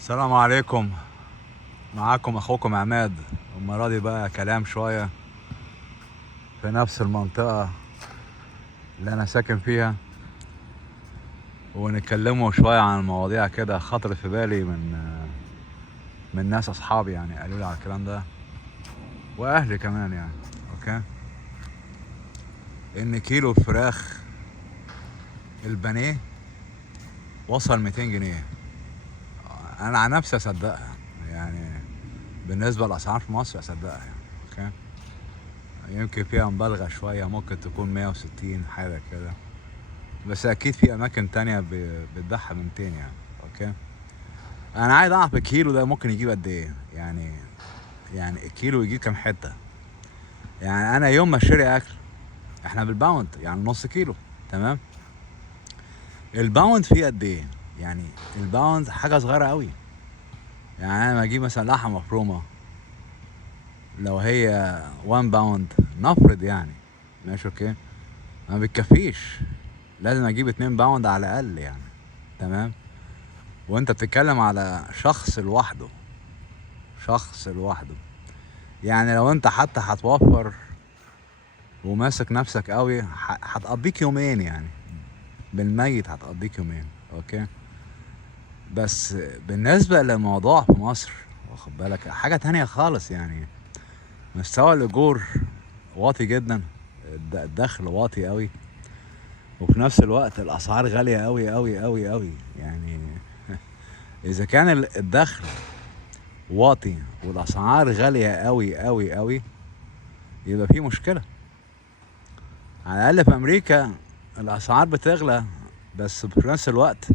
السلام عليكم. معاكم اخوكم عماد. المرة دي بقى كلام شوية في نفس المنطقة اللي انا ساكن فيها، ونتكلموا شوية عن مواضيع كده خطرت في بالي من ناس اصحابي، يعني قالوا لي على الكلام ده، واهلي كمان يعني. اوكي، ان كيلو الفراخ البانيه وصل 200 جنيه. انا عن نفسي اصدقها، يعني بالنسبة للاسعار في مصر اصدقها يعني. اوكي، يمكن فيها مبالغة شوية، ممكن تكون 160 حاجة كده، بس أكيد في أماكن تانية بتبيعها ب200 يعني. أوكي، أنا عايز أعرف الكيلو ده ممكن يجيب قد إيه يعني الكيلو يجيب كام حتة؟ يعني أنا يوم ما أشتري أكل، إحنا بالباوند يعني نص كيلو، تمام؟ الباوند فيه قد إيه؟ يعني الباوند حاجة صغيرة أوي. يعني أنا لما أجيب مثلا لحمة مفرومة، لو هي 1 باوند نفرض يعني، ماشي أوكي، ما بتكفيش، لازم اجيب 2 باوند على الاقل يعني. تمام، وانت بتتكلم على شخص لوحده. يعني لو انت حتى هتوفر وماسك نفسك قوي، هتقضيك يومين يعني، بالميت هتقضيك يومين. اوكي، بس بالنسبة للموضوع في مصر، واخد بالك حاجة تانية خالص يعني. مستوى الاجور واطي جدا، الدخل واطي قوي، وفي نفس الوقت الاسعار غالية قوي قوي قوي قوي يعني. اذا كان الدخل واطي والاسعار غالية قوي قوي قوي، يبقى في مشكلة. على الاقل في امريكا الاسعار بتغلى، بس في نفس الوقت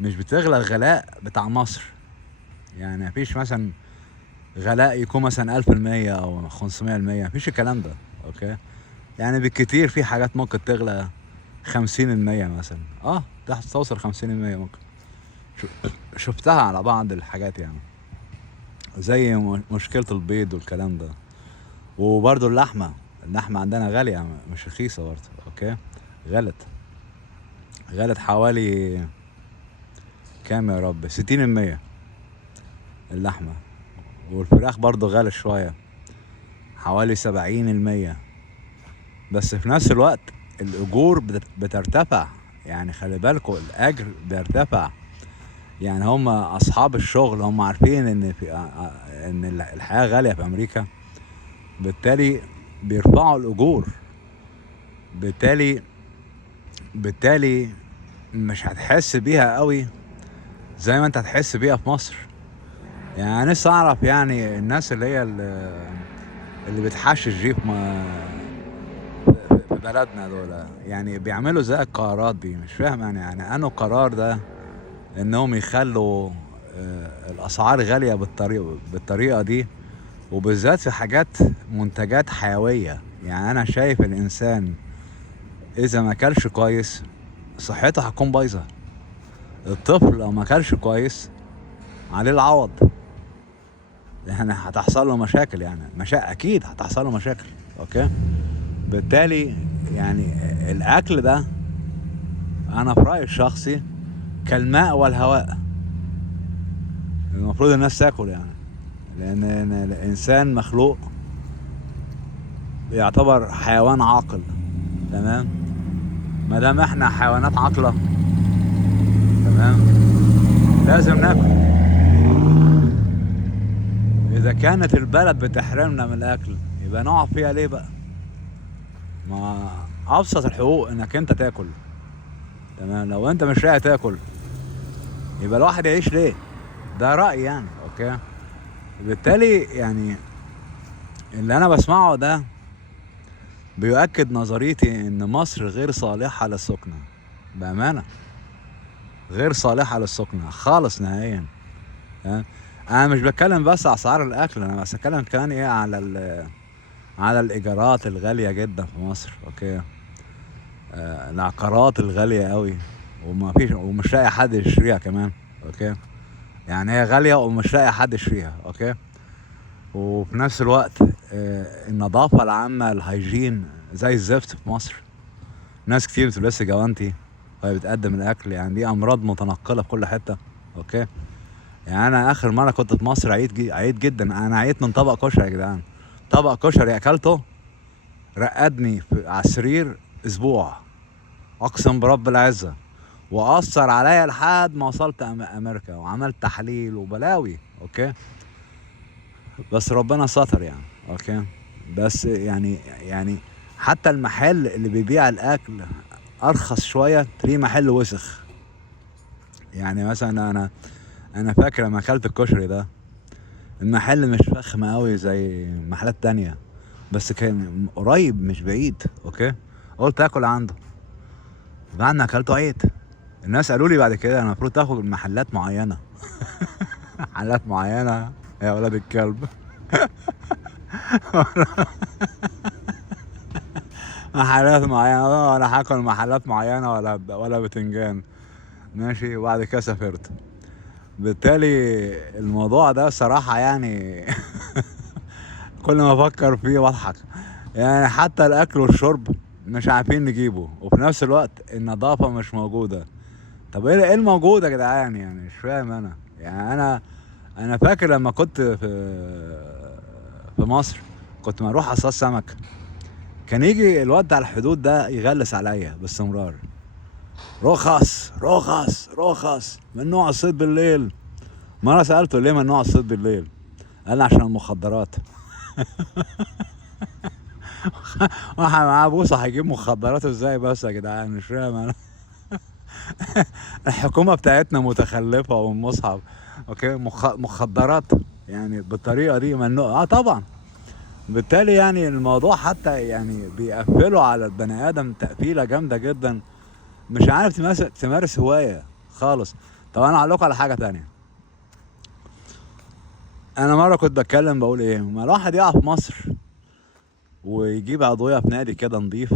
مش بتغلى الغلاء بتاع مصر. يعني مفيش مثلا غلاء يكون مثلا 1000% او 500%، مفيش الكلام ده. اوكي، يعني بالكتير في حاجات ممكن تغلى 50% مثلا، تحت توصل 50% ممكن. شفتها على بعض الحاجات يعني، زي مشكلة البيض والكلام ده. وبرضو اللحمة عندنا غالية، مش رخيصة برضو. اوكي، غلت غلت حوالي كام يا رب، 60% اللحمة. والفراخ برضو غالت شوية، حوالي 70%. بس في نفس الوقت الأجور بترتفع. يعني خلي بالكوا الأجر بيرتفع. يعني هم أصحاب الشغل هم عارفين إن الحياة غالية في أمريكا، بالتالي بيرفعوا الأجور. بالتالي مش هتحس بيها قوي زي ما انت هتحس بيها في مصر. يعني انا لسه اعرف يعني الناس اللي بتحشش جيب في بلدنا دول، يعني بيعملوا زي القرارات دي، مش فاهم يعني انه قرار ده انهم يخلوا الاسعار غالية بالطريقة دي، وبالذات في منتجات حيوية. يعني انا شايف الانسان اذا ما اكلش كويس صحته هتكون بايظة. الطفل لو ما اكلش كويس عليه العوض، يعني هتحصل له مشاكل، يعني اكيد هتحصل له مشاكل. اوكي، بالتالي يعني الاكل ده انا في رايي الشخصي كالماء والهواء، المفروض الناس تاكل يعني، لان الانسان مخلوق يعتبر حيوان عاقل. تمام، ما دام احنا حيوانات عاقله، تمام، لازم ناكل. اذا كانت البلد بتحرمنا من الاكل، يبقى نقعد فيها ليه بقى؟ ما ابسط الحقوق انك انت تاكل. تمام، لو انت مش لاقي تاكل يبقى الواحد يعيش ليه؟ ده رأيي يعني. اوكي، بالتالي يعني اللي انا بسمعه ده بيؤكد نظريتي ان مصر غير صالحة للسكنة، بأمانة غير صالحة للسكنة خالص نهائيا. ها؟ انا مش بتكلم بس على اسعار الاكل، انا بس بتكلم كمان ايه على الايجارات الغالية جدا في مصر. اوكي، العقارات الغالية قوي، ومش لاقي حد يشتريها كمان. اوكي، يعني هي غالية ومش لاقي حد يشتريها. اوكي، وفي نفس الوقت النظافة العامة، الهيجين زي الزفت في مصر. ناس كتير بتلبس جوانتي وهي بتقدم الأكل، يعني دي أمراض متنقلة في كل حتة. أوكي، يعني انا اخر مره كنت في مصر عييت جدا. انا عييت من طبق كشري يا جدعان. طبق كشري اكلته رقدني على السرير اسبوع، اقسم برب العزه، واثر عليا لحد ما وصلت امريكا وعملت تحليل وبلاوي. اوكي، بس ربنا ستر يعني. اوكي، بس يعني حتى المحل اللي بيبيع الاكل ارخص شويه تلاقيه محل وسخ. يعني مثلا انا فاكر لما اكلت الكشري ده، المحل مش فخم قوي زي محلات تانية، بس كان قريب مش بعيد. اوكي، قلت اكل عنده. بعد ما اكلته عيت. الناس قالوا لي بعد كده انا المفروض تاخد من محلات معينه. محلات معينه يا ولاد الكلب. محلات معينه، ولا هاكل محلات معينه ولا بتنجان. ماشي، وبعد كده سافرت. بالتالي الموضوع ده صراحه يعني كل ما افكر فيه بضحك. يعني حتى الاكل والشرب مش عارفين نجيبه، وفي نفس الوقت النظافه مش موجوده. طب ايه الموجود يا جدعان؟ يعني مش فاهم انا. يعني انا فاكر لما كنت في مصر، كنت ما اروح اصطاد سمك، كان يجي الواد على الحدود ده يغلس عليا باستمرار: رخص رخص رخص، ممنوع الصيد بالليل. مرة سألته ليه ممنوع الصيد بالليل؟ قال لي عشان المخدرات. واحد معاه بوصة هيجيب مخدرات ازاي بس يا جدعان؟ مش فاهم انا. الحكومة بتاعتنا متخلفة والمصحف. اوكي، مخدرات يعني بالطريقة دي ممنوع؟ طبعا. بالتالي يعني الموضوع حتى يعني بيقفلوا على البني ادم تقفيلة جامدة جدا، مش عارف تمارس هواية خالص. طب انا هقول لكم على حاجة تانية. انا مرة كنت بتكلم بقول ايه، ما الواحد يقع في مصر ويجيب عضوية في نادي كده نضيف،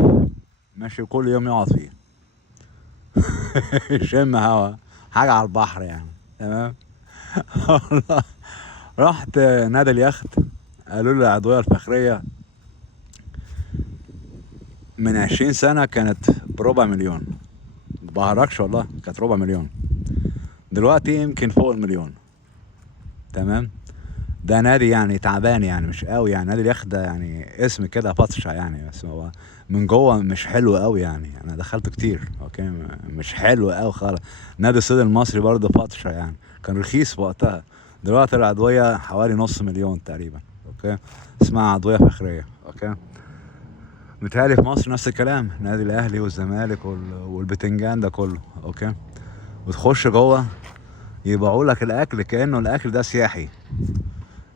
ماشي، كل يوم يقعد فيه. يشم هوا، حاجة على البحر يعني. تمام. والله رحت نادي اليخت، قالوا لي العضوية الفخرية من 20 سنة كانت بربع مليون. مبهرجش والله، كانت ربع مليون. دلوقتي يمكن فوق المليون. تمام. ده نادي يعني تعبان يعني، مش قوي يعني. نادي اليخت ده يعني اسم كده فطشة يعني، بس هو من جوه مش حلو قوي يعني. انا دخلته كتير. اوكي، مش حلو قوي خالص. نادي الصيد المصري برضه فطشة يعني، كان رخيص وقتها. دلوقتي العضوية حوالي نص مليون تقريبا. اوكي، اسمها عضوية فخرية. اوكي، متهيألي في مصر نفس الكلام، نادي الاهلي والزمالك والبتنجان ده كله. اوكي، وتخش جوه يبيعوا لك الاكل كانه الاكل ده سياحي،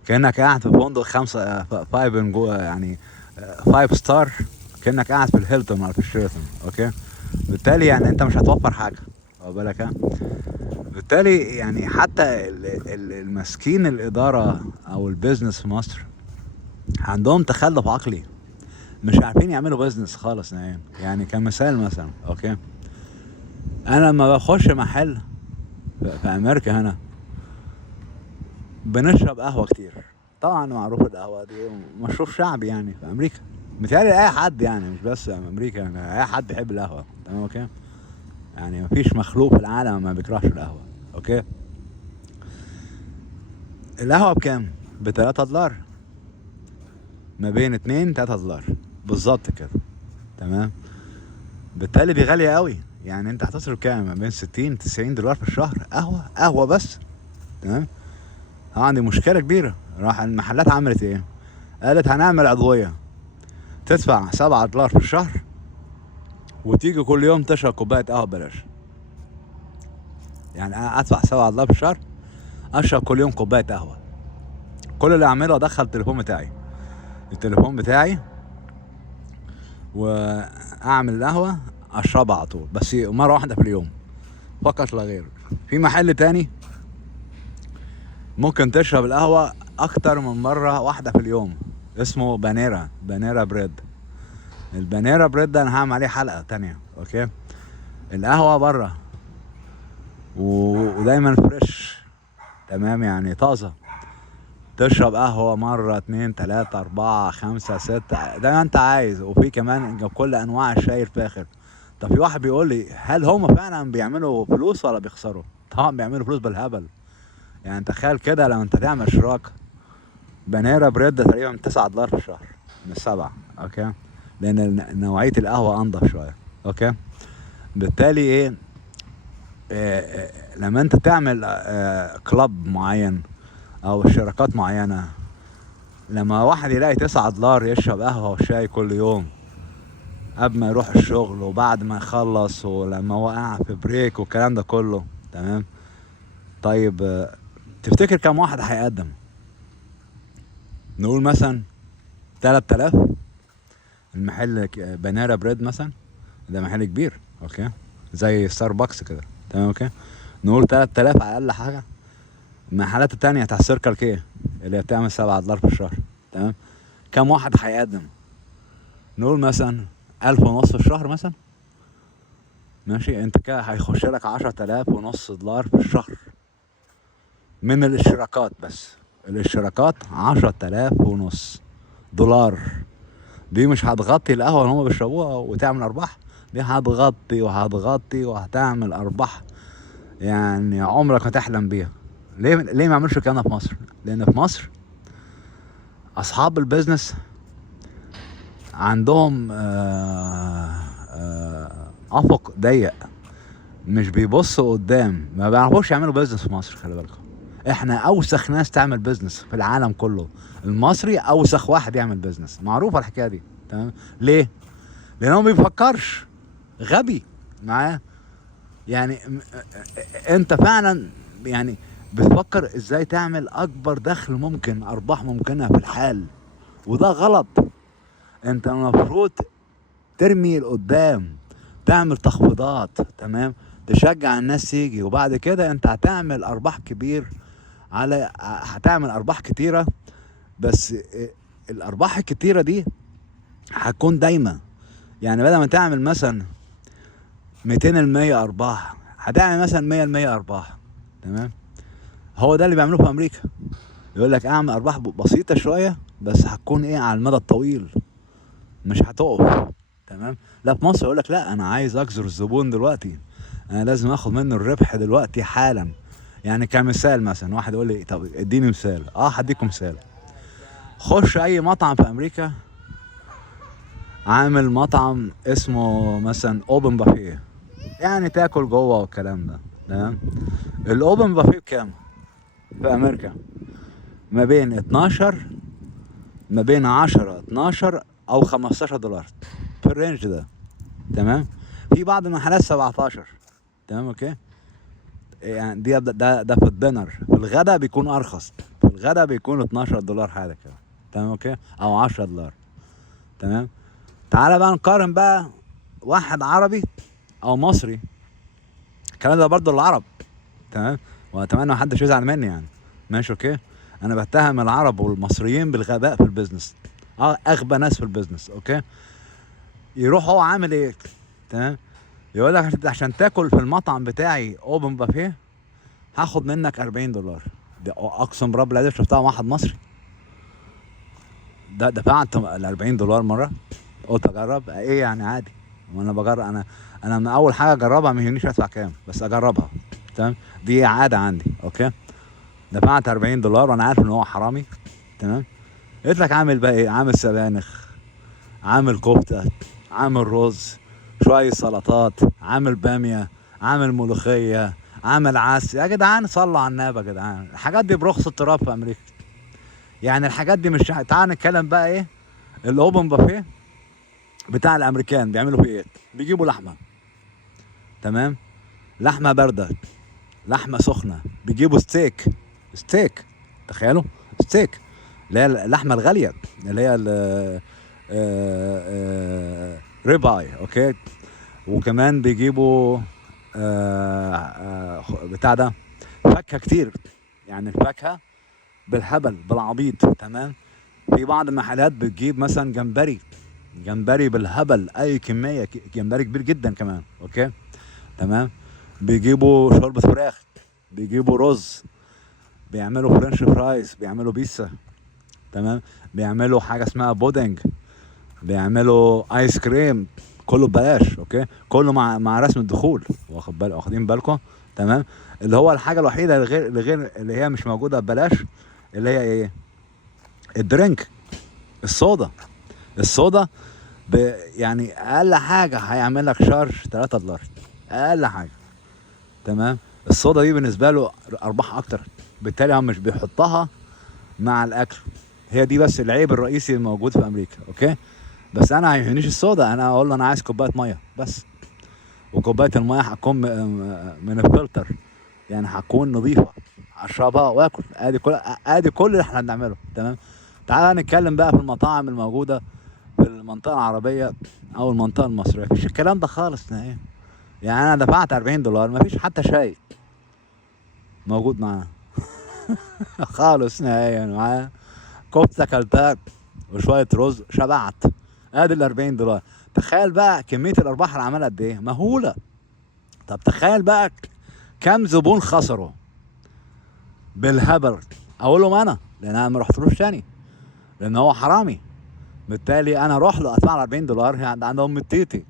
كانك قاعد في فندق خمسة فايف جوه يعني، فايف ستار، كانك قاعد في الهيلتون ولا في الشيراتون. اوكي، بالتالي يعني انت مش هتوفر حاجه، واخد بالك؟ ها، بالتالي يعني حتى المسكين الاداره او البيزنس في مصر عندهم تخلف عقلي، مش عارفين يعملوا بيزنس خالص نهائيا. يعني كمثال مثلا، اوكي، انا لما بخش محل في امريكا هنا بنشرب قهوة كتير. طبعا معروف القهوة دي مشروب شعبي يعني في امريكا. متهيألي اي حد يعني، مش بس امريكا يعني، اي حد بيحب القهوة. تمام. اوكي، يعني مفيش مخلوق في العالم ما بيكرهش القهوة. اوكي، القهوة بكام؟ ب3 دولار، ما بين 2-3 دولار بالظبط كده. تمام. بالتالي دي غالية قوي يعني. انت هتصرف كام؟ ما بين 60-90 دولار في الشهر قهوة بس. تمام. عندي مشكلة كبيرة. راح المحلات عملت ايه؟ قالت هنعمل عضوية، تدفع 7 دولار في الشهر وتيجي كل يوم تشرب كوباية قهوة ببلاش. يعني انا ادفع 7 دولار في الشهر، اشرب كل يوم كوباية قهوة. كل اللي اعمله ادخل التليفون بتاعي واعمل القهوة اشربها على طول، بس مرة واحدة في اليوم فقط لا غير. في محل تاني ممكن تشرب القهوة اكتر من مرة واحدة في اليوم، اسمه بانيرا بريد. البانيرا بريد ده انا هعمل عليه حلقة تانية. اوكي، القهوة بره ودايما فريش. تمام، يعني طازة. تشرب قهوة مرة 2-3-4-5-6 زي ما انت عايز، وفي كمان كل انواع الشاي الفاخر. طب في واحد بيقول لي هل هم فعلا بيعملوا فلوس ولا بيخسروا؟ طبعا بيعملوا فلوس بالهبل. يعني تخيل كده لو انت تعمل شراكة بانيرا بريد ده تقريبا $9 في الشهر مش 7. اوكي، لان نوعية القهوة انضف شوية. اوكي، بالتالي ايه، لما انت تعمل كلاب معين او شركات معينة، لما واحد يلاقي $9 يشرب قهوة وشاي كل يوم قبل ما يروح الشغل وبعد ما يخلص ولما هو قاعد في بريك والكلام ده كله، تمام. طيب تفتكر كم واحد هيقدم؟ نقول مثلا 3000. المحل بانيرا بريد مثلا ده محل كبير، اوكي، زي ستاربكس كده، تمام. اوكي، نقول 3000 على اقل حاجه. المحلات التانية بتاع سيركل كي اللي بتعمل $7 في الشهر، تمام. كم واحد هيقدم؟ نقول مثلا 1500 في الشهر مثلا. ماشي، انت كده هيخش لك $10,500 في الشهر من الاشتراكات بس. الاشتراكات $10,500. دي مش هتغطي القهوة اللي هم بيشربوها وتعمل ارباح، دي هتغطي وهتغطي وهتعمل ارباح يعني عمرك ما تحلم بيها. ليه ما عملش الكلام ده في مصر؟ لان في مصر اصحاب البيزنس عندهم افق ضيق، مش بيبصوا قدام، ما بيعرفوش يعملوا بيزنس في مصر. خلي بالكم، احنا اوسخ ناس تعمل بيزنس في العالم كله. المصري اوسخ واحد يعمل بيزنس، معروفه الحكايه دي، تمام. ليه؟ لانه ما بيفكرش، غبي معاه. يعني انت فعلا يعني بتفكر ازاي تعمل اكبر دخل ممكن، ارباح ممكنه في الحال، وده غلط. انت المفروض ترمي لقدام، تعمل تخفيضات، تمام، تشجع الناس تيجي، وبعد كده انت هتعمل ارباح كبير، هتعمل ارباح كتيره. بس الارباح الكتيره دي هتكون دايما، يعني بدل ما تعمل مثلا 200% ارباح هتعمل مثلا 100% ارباح، تمام. هو ده اللي بيعملوه في امريكا، يقول لك اعمل ارباح بسيطه شويه بس هتكون ايه على المدى الطويل، مش هتقف، تمام. لا، في مصر يقول لك لا، انا عايز اجذر الزبون دلوقتي، انا لازم اخد منه الربح دلوقتي حالا. يعني كمثال مثلا، واحد يقول لي طب اديني مثال. هديكم مثال. خش اي مطعم في امريكا عامل مطعم اسمه مثلا اوبن بافيه، يعني تاكل جوه والكلام ده، تمام. الاوبن بافيه بكام في امريكا؟ ما بين 12، ما بين 10 12 او $15 في الرينج ده، تمام. في بعض المحلات 17، تمام. اوكي، يعني ده في الدينر. في الغدا بيكون ارخص، في الغدا بيكون $12 حاجه كده، تمام. اوكي، او $10، تمام. تعالى بقى نقارن بقى واحد عربي او مصري. الكلام ده برضه العرب، تمام. واتمنى محدش يزعل مني يعني، ماشي. اوكي، انا بتهم العرب والمصريين بالغباء في البيزنس، اغبى ناس في البيزنس. اوكي، يروح هو عامل ايه، تمام، يقول لك عشان تاكل في المطعم بتاعي اوبن بافيه هاخد منك $40. ده اقسم برب العزيز شفتها واحد مصري، ده دفعت $40 مره. قلت اجرب ايه يعني، عادي. وانا بجرب، انا من اول حاجه اجربها ما يهمنيش ادفع كام، بس اجربها، تمام. دي عاده عندي. اوكي، دفعت $40 وانا عارف ان هو حرامي، تمام. قلت لك عامل بقى ايه، عامل سبانخ، عامل كفته، عامل رز، شويه سلطات، عامل باميه، عامل ملوخيه، عامل عدس. يا جدعان صلوا على النبي يا جدعان، الحاجات دي برخص التراب في امريكا. يعني الحاجات دي مش، تعال نتكلم بقى ايه الاوبن بافيه بتاع الامريكان بيعملوا فيه ايه. بيجيبوا لحمه، تمام، لحمه بارده، لحمه سخنه. بيجيبوا ستيك، تخيلوا، ستيك اللي هي اللحمه الغاليه، اللي هي ريباي. اوكي، وكمان بيجيبوا بتاع ده فاكهه كتير، يعني الفاكهه بالهبل بالعبيط، تمام. في بعض المحلات بتجيب مثلا جمبري بالهبل، اي كميه جمبري كبير جدا كمان. اوكي، تمام. بيجيبوا شوربه فراخ، بيجيبوا رز، بيعملوا فرنش فرايز، بيعملوا بيتزا، تمام. بيعملوا حاجه اسمها بودنج، بيعملوا ايس كريم، كله ببلاش. اوكي، كله مع رسم الدخول، واخدين بالكم، تمام. اللي هو الحاجه الوحيده اللي هي مش موجوده ببلاش، اللي هي ايه؟ الدرينك، الصودا. الصودا يعني اقل حاجه هيعمل لك شارج $3، اقل حاجه. تمام. الصودا دي بالنسبه له ارباح اكتر، بالتالي هو مش بيحطها مع الاكل. هي دي بس العيب الرئيسي الموجود في امريكا. اوكي. بس انا ما يهمنيش الصودا، انا اقول له انا عايز كوبايه ميه بس، وكوبايه الميه هتكون من الفلتر، يعني هتكون نظيفه، اشربها واكل. ادي كل اللي احنا بنعمله. تمام. تعال نتكلم بقى في المطاعم الموجوده في المنطقه العربيه او المنطقه المصريه. مفيش الكلام ده خالص نهائيا. يعني انا دفعت $40، مفيش حتى شاي موجود معاه خالص نهائيا. معاه كفتة اكلتها وشوية رز، شبعت. ادي $40. تخيل بقى كمية الارباح اللي عملها قد ايه، مهولة. طب تخيل بقى كم زبون خسروا بالهبل. اقول لهم انا، لان انا ما رحتلوش تاني، لان هو حرامي. بالتالي انا اروح له ادفع له $40 عند ام التيتي.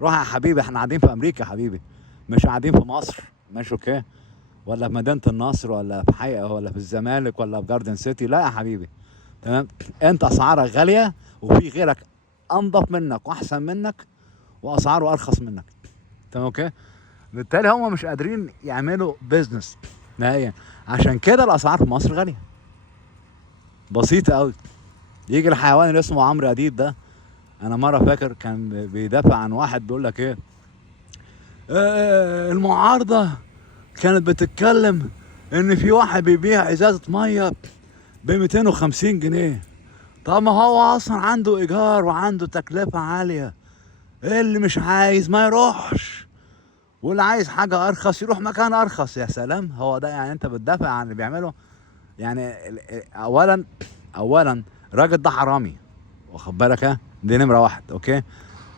روح يا حبيبي، احنا قاعدين في امريكا يا حبيبي، مش قاعدين في مصر. ماشي اوكي؟ ولا في مدينة النصر، ولا في حقيقة، ولا في الزمالك، ولا في جاردن سيتي. لا يا حبيبي. تمام. انت اسعارك غالية، وفي غيرك انضف منك واحسن منك واسعاره ارخص منك. تمام اوكي. بالتالي هم مش قادرين يعملوا بيزنس نهائيا. عشان كده الاسعار في مصر غالية، بسيطة قوي. يجي الحيوان اللي اسمه عمرو اديب ده، انا مرة فاكر كان بيدافع عن واحد بيقول لك ايه، المعارضة كانت بتتكلم ان في واحد بيبيع ازازة مية ب250 جنيه. طب ما هو اصلا عنده ايجار وعنده تكلفة عالية. ايه اللي مش عايز ما يروحش، واللي عايز حاجة ارخص يروح مكان ارخص. يا سلام، هو ده يعني انت بتدافع عن اللي بيعمله؟ يعني اولا الراجل ده حرامي، واخد بالك؟ دي نمرة واحد. اوكي.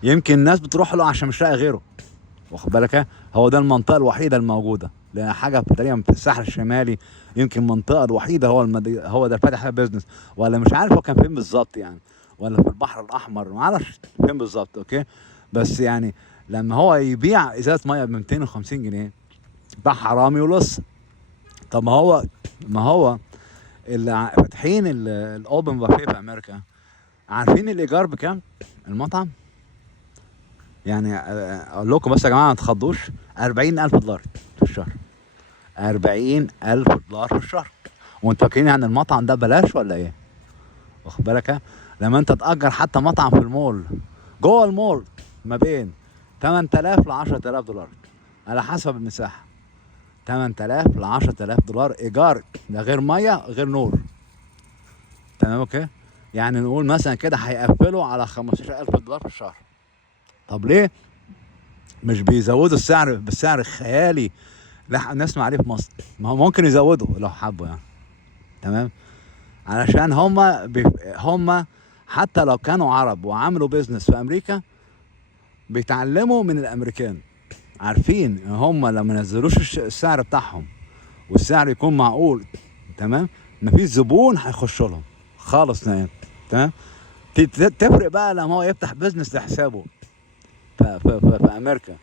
يمكن الناس بتروح له عشان مش لاقي غيره، واخد بالك؟ هو ده المنطقة الوحيدة الموجودة، لأن حاجة تقريبا في الساحل الشمالي، يمكن المنطقة الوحيدة هو ده فاتح فيها بيزنس، ولا مش عارف هو كان فين بالظبط يعني، ولا في البحر الأحمر، ما اعرفش فين بالظبط. أوكي. بس يعني لما هو يبيع إزازة مية ب250 جنيه، ده حرامي ولص. طب ما هو اللي فاتحين الأوبن بافيه في أمريكا، عارفين الإيجار بكام؟ المطعم يعني اقول لكم بس يا جماعه ما تخضوش، $40,000 في الشهر. $40,000 في الشهر. وانتوا فاكرين يعني المطعم ده بلاش ولا ايه؟ واخد بالك؟ لما انت تأجر حتى مطعم في المول، جوه المول، ما بين 8000 ل $10,000 على حسب المساحه. 8000 ل $10,000 ايجار، ده غير ميه غير نور. تمام اوكي. يعني نقول مثلا كده هيقفلوا على $15,000 في الشهر. طب ليه مش بيزودوا السعر بالسعر الخيالي اللي نسمع عليه في مصر؟ ما هو ممكن يزودوا لو حبوا يعني. تمام. علشان هما حتى لو كانوا عرب وعملوا بيزنس في امريكا، بيتعلموا من الامريكان. عارفين ان هما لو ما نزلوش السعر بتاعهم والسعر يكون معقول، تمام، مفيش زبون هيخش لهم خالص نهائي. تمام. تفرق بقى لما هو يفتح بيزنس لحسابه في امريكا.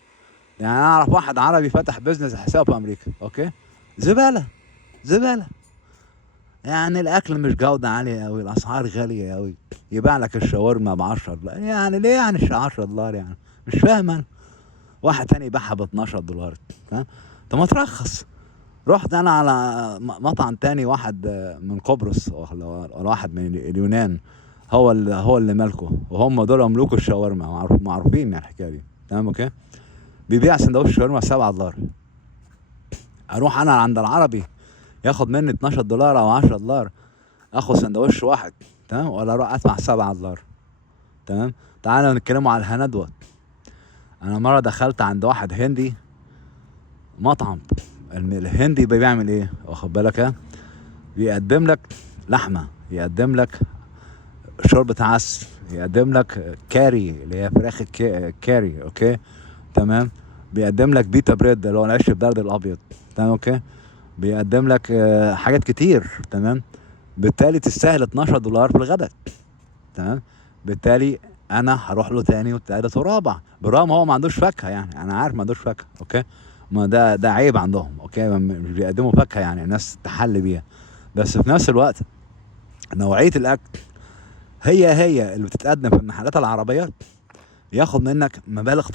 يعني انا اعرف واحد عربي فتح بيزنس حسابه في امريكا. اوكي. زباله، زباله. يعني الاكل مش جوده عاليه قوي، الاسعار غاليه قوي. يبيع لك الشاورما ب10 دولار، يعني ليه يعني $10 يعني؟ مش فاهم انا. واحد تاني يبيعها ب$12. فاهم؟ طب ما ترخص. رحت انا على مطعم تاني، واحد من قبرص ولا واحد من اليونان، هو اللي مالكه، وهم دول ملوك الشاورما، معروفين يعني الحكايه دي. تمام اوكي. بيبيع سندوتش شاورما $7. اروح انا عند العربي ياخد مني $12 او $10، اخد سندوتش واحد، تمام، ولا اروح ادفع $7؟ تمام. تعالى نتكلموا على الهندوة. انا مرة دخلت عند واحد هندي مطعم. الهندي بيعمل ايه، واخد بالك؟ بيقدم لك لحمة، يقدم لك شوربة عسل، يقدم لك كاري اللي هي فراخ كاري. اوكي. تمام. بيقدم لك بيتا بريد اللي هو العيش البلدي الابيض. تمام اوكي. بيقدم لك حاجات كتير. تمام. بالتالي تستاهل $12 في الغداء. تمام. بالتالي انا هروح له تاني وتالت ورابع، بالرغم هو ما عندوش فاكهه، يعني انا عارف ما عندوش فاكهه. اوكي. ما ده عيب عندهم، اوكي، مش بيقدموا فاكهه يعني الناس تحل بيها. بس في نفس الوقت نوعيه الاكل هي اللي بتتقدم في المحلات العربيه ياخد منك مبالغ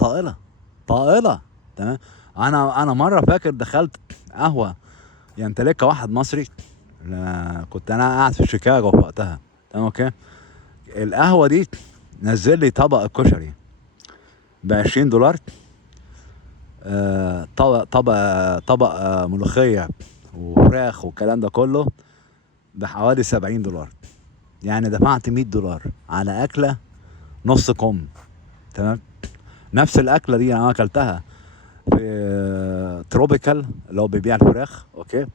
طائله. تمام. انا مره فاكر دخلت قهوه يمتلكها واحد مصري، كنت انا قاعد في شيكاغو في وقتها. تمام اوكي. القهوه دي نزل لي طبق الكشري ب$20، طبق ملوخيه وفراخ والكلام ده كله بحوالي $70. يعني دفعت $100 على اكله نص كم. تمام. نفس الاكله دي انا اكلتها في تروبيكال اللي هو بيبيع الفراخ، اوكي،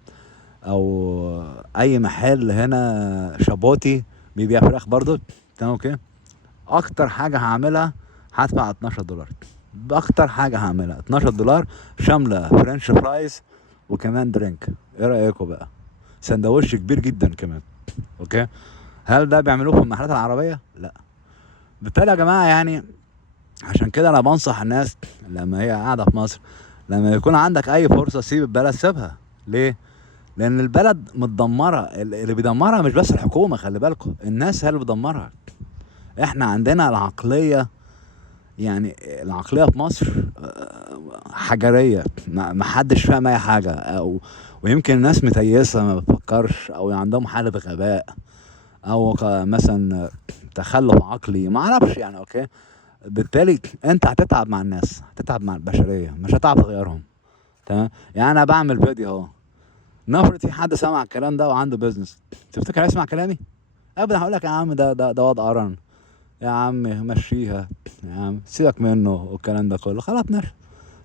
او اي محل هنا شابوتي بيبيع فراخ برضو. تمام اوكي. اكتر حاجه هعملها هدفع $12. باكتر حاجه هعملها $12 شامله فرنش فرايز وكمان درينك. ايه رايكم بقى؟ سندوتش كبير جدا كمان، اوكي. هل ده بيعملوه في المحلات العربيه؟ لا. بالتالي يا جماعه يعني عشان كده انا بنصح الناس لما هي قاعده في مصر، لما يكون عندك اي فرصه سيب البلد سيبها. ليه؟ لان البلد متدمره، اللي بيدمرها مش بس الحكومه، خلي بالكم، الناس هي اللي بتدمرها. احنا عندنا العقليه، يعني العقليه في مصر حجريه، ما حدش فاهم اي حاجه، ويمكن الناس متيسه ما بتفكرش، او عندهم حاله غباء، او مثلا تخلف عقلي، ما اعرفش يعني، اوكي. بالتالي انت هتتعب مع الناس، هتتعب مع البشريه، مش هتعرف تغيرهم. تمام. يعني انا بعمل فيديو اهو، نفرض في حد سمع الكلام ده وعنده بيزنس، تفتكر هيسمع كلامي؟ ابدا. هقول لك يا عم ده وضع قرن، يا عم مشيها، يا عم سيبك منه والكلام ده كله، خلاص ماشي،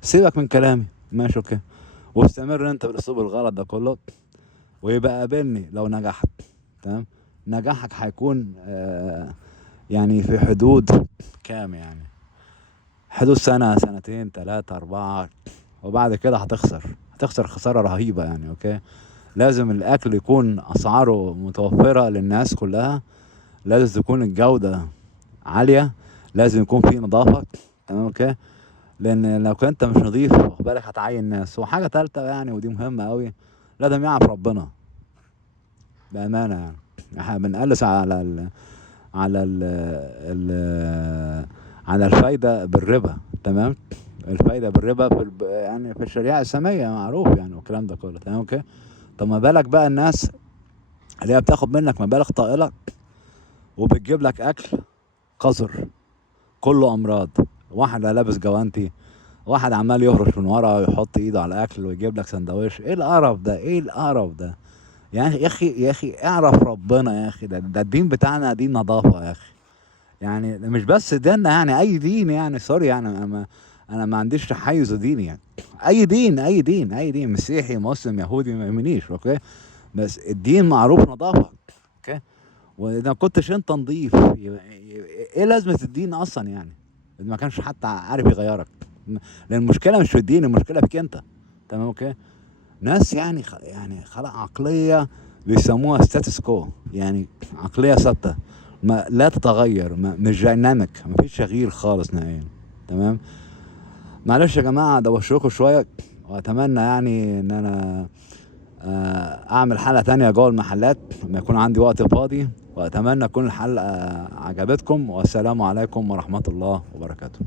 سيبك من كلامي، ماشي اوكي، واستمر انت بالاسلوب الغلط ده كله، ويبقى قابلني لو نجحت. تمام. نجاحك هيكون يعني في حدود كام يعني؟ حدود سنة، سنتين، 3، 4، وبعد كده هتخسر خسارة رهيبة يعني، اوكي. لازم الاكل يكون اسعاره متوفرة للناس كلها، لازم تكون الجودة عالية، لازم يكون في نظافة. تمام اوكي. لان لو كنت مش نظيف واخد بالك هتعين ناس. وحاجة تالتة يعني ودي مهمة قوي، لازم يعرف ربنا بأمانة. يعني احنا بنقلس على على الفايدة بالربا. تمام. الفايدة بالربا يعني في الشريعة الإسلامية معروف يعني والكلام ده كله. تمام اوكي. طب ما بالك بقى الناس اللي هي بتاخد منك مبالغ طائلة وبتجيب لك أكل قذر كله أمراض، واحد لابس جوانتي، واحد عمال يهرش من ورا ويحط ايده على الاكل ويجيب لك سندوتش. ايه القرف ده؟ ايه القرف ده؟ يعني يا اخي اعرف ربنا يا اخي. ده الدين بتاعنا دين نظافة يا اخي. يعني مش بس ديننا، يعني اي دين، يعني سوري يعني انا ما عنديش تحيز ديني يعني. اي دين مسيحي مسلم يهودي ما يهمنيش، اوكي. بس الدين معروف نظافة، اوكي. واذا ما كنتش انت نظيف ايه لازمة الدين اصلا يعني؟ إذا ما كانش حتى عارف يغيرك. لان المشكلة مش في الدين، المشكلة فيك انت. تمام اوكي. ناس يعني يعني خلق عقلية بيسموها ستاتس كو، يعني عقلية ثابتة ما لا تتغير، مش دايناميك، مفيش تغيير خالص نهائيا. تمام. معلش يا جماعة دوشوكوا شوية، واتمنى يعني ان انا اعمل حلقة تانية جوه المحلات لما يكون عندي وقت فاضي. واتمنى تكون الحلقة عجبتكم، والسلام عليكم ورحمة الله وبركاته.